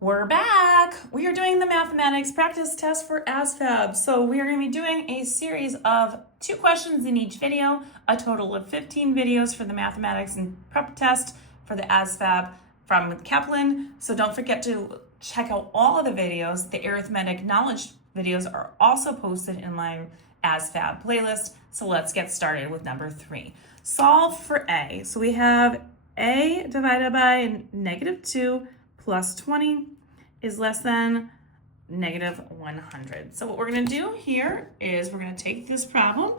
We're back. We are doing the mathematics practice test for Asvab. So we are going to be doing a series of 2 questions in each video, a total of 15 videos for the mathematics and prep test for the Asvab from Kaplan. So don't forget to check out all of the videos. The arithmetic knowledge videos are also posted in my Asvab playlist. So let's get started with number 3. Solve for A. So we have A divided by -2 plus 20 is less than -100. So what we're going to do here is we're going to take this problem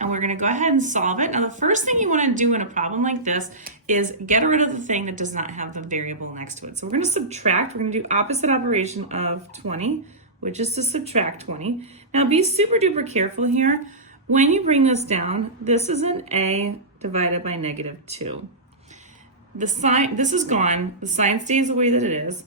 and we're going to go ahead and solve it. Now the first thing you want to do in a problem like this is get rid of the thing that does not have the variable next to it. So we're going to subtract. We're going to do opposite operation of 20, which is to subtract 20. Now be super duper careful here. When you bring this down, this is an A divided by -2. The sign, this is gone, the sign stays the way that it is,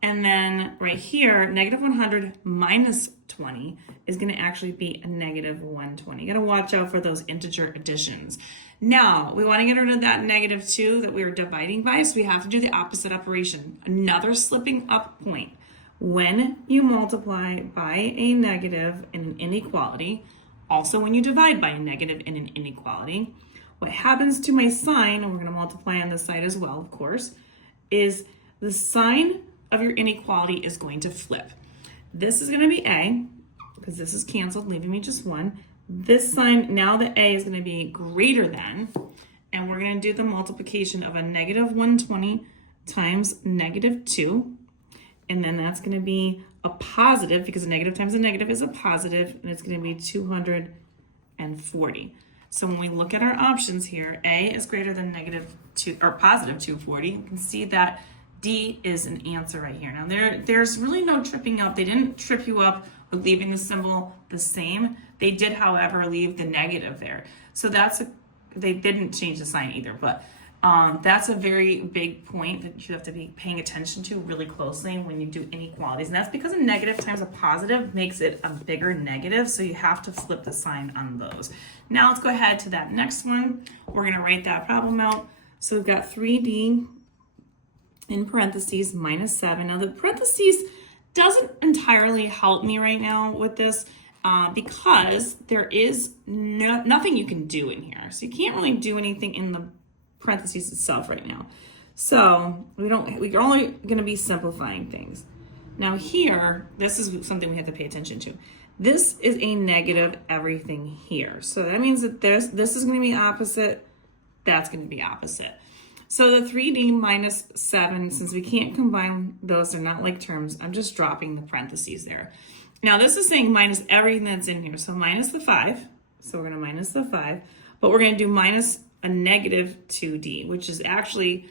and then right here, -100 minus 20 is going to actually be a -120. You got to watch out for those integer additions. Now, we want to get rid of that -2 that we were dividing by, so we have to do the opposite operation. Another slipping up point. When you multiply by a negative in an inequality, also when you divide by a negative in an inequality, what happens to my sign, and we're going to multiply on this side as well, of course, is the sign of your inequality is going to flip. This is going to be A, because this is canceled, leaving me just 1. This sign, now the A is going to be greater than, and we're going to do the multiplication of a -120 times -2, and then that's going to be a positive, because a negative times a negative is a positive, and it's going to be 240. So when we look at our options here, A is greater than -2 or positive 240. You can see that D is an answer right here. Now there's really no tripping up. They didn't trip you up with leaving the symbol the same. They did, however, leave the negative there. So they didn't change the sign either, but that's a very big point that you have to be paying attention to really closely when you do inequalities. And that's because a negative times a positive makes it a bigger negative, so you have to flip the sign on those. Now let's go ahead to that next one. We're going to write that problem out. So we've got 3D in parentheses -7. Now the parentheses doesn't entirely help me right now with this because there is nothing you can do in here. So you can't really do anything in the parentheses itself right now. So we're only going to be simplifying things. Now here, this is something we have to pay attention to. This is a negative everything here. So that means that this is going to be opposite, that's going to be opposite. So the 3D minus 7, since we can't combine those, they're not like terms, I'm just dropping the parentheses there. Now this is saying minus everything that's in here. So minus the 5, so we're going to minus the 5, but we're going to do minus a -2D, which is actually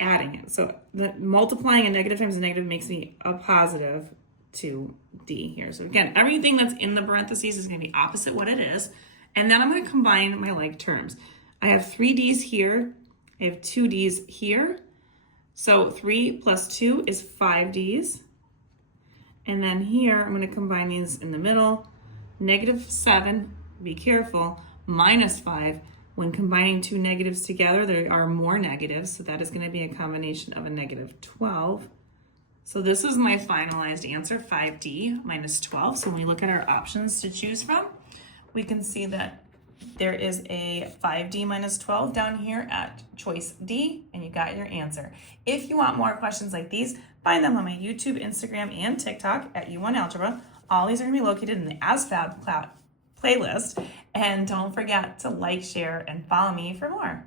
adding it. So multiplying a negative times a negative makes me a positive 2D here. So again, everything that's in the parentheses is going to be opposite what it is. And then I'm going to combine my like terms. I have 3Ds here. I have 2Ds here. So 3 plus 2 is 5Ds. And then here, I'm going to combine these in the middle. -7, be careful, minus 5. When combining 2 negatives together, there are more negatives. So that is going to be a combination of a -12. So this is my finalized answer, 5D minus 12. So when we look at our options to choose from, we can see that there is a 5D minus 12 down here at choice D, and you got your answer. If you want more questions like these, find them on my YouTube, Instagram, and TikTok at YouWantAlgebra. All these are going to be located in the Asvab playlist. And don't forget to like, share, and follow me for more.